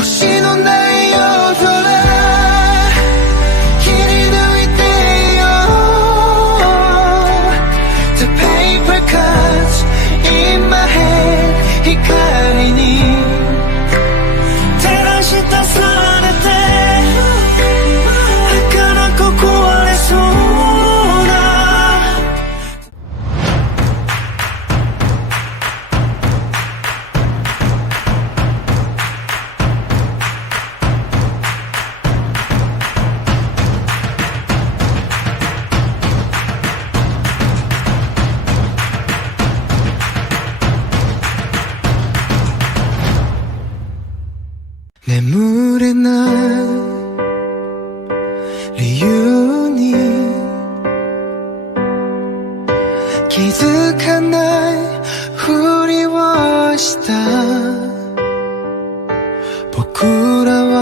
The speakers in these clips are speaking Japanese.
星のない夜空切り抜いてよ The paper cuts in my head 光に照らし出されて儚く壊れそうな眠れない理由に気づかないふりをした僕らは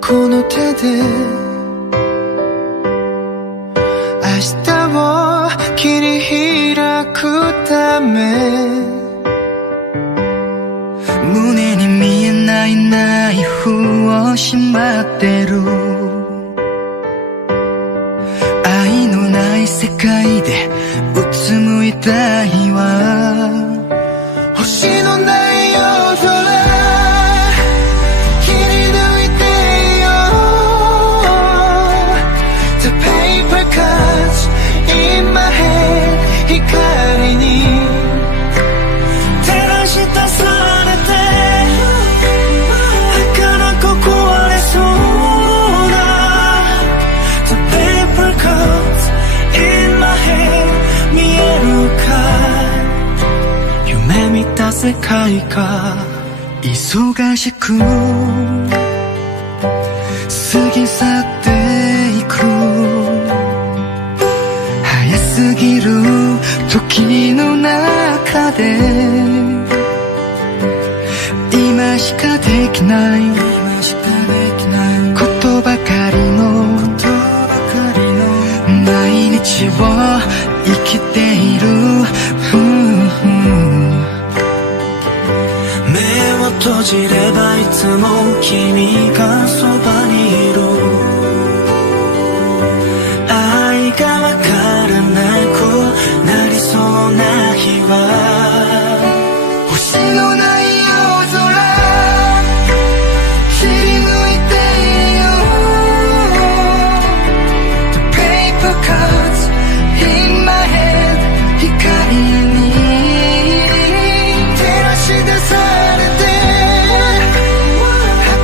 この手で明日を切り開くため胸に見えないナイフをしまってる愛のない世界でうつむいたいわ星のない夜空切り抜いてよ The paper cuts in my head 光に照らし出されて儚く壊れそうな The paper cuts in my head 見えるか夢見た世界が忙しく過ぎ去っていく早すぎる時の中で今しかできないことばかりの毎日を生きている目を閉じればいつも君がそばにいる愛がわからなくなりそうな日は星のない夜空切り抜いてよ The paper cuts in my head 光に照らし出されて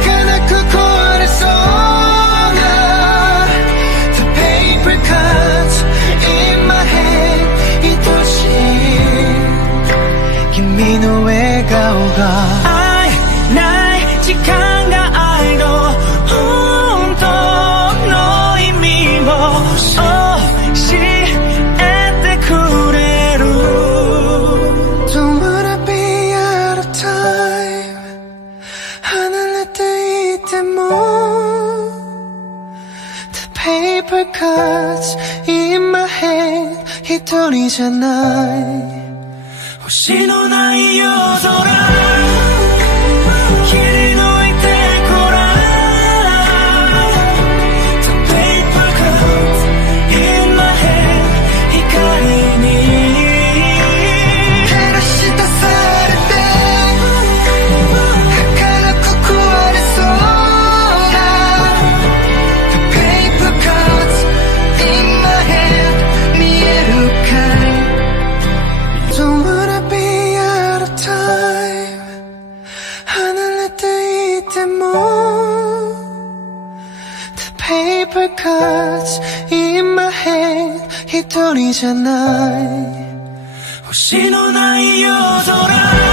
儚く壊れそうな The paper cuts in my head 愛しい君の笑顔が愛ない時間が愛の本当の意味を教えてくれる Don't wanna be out of time 離れていても The paper cuts in my head 一人じゃない星のない夜空切り抜いてごらん The paper cuts in my head 光に照らし出されて儚く壊れそうな The paper cuts in my head 見えるかい Don't wanna be out of time 離れていても The paper cuts in my head 一人じゃない星のない夜空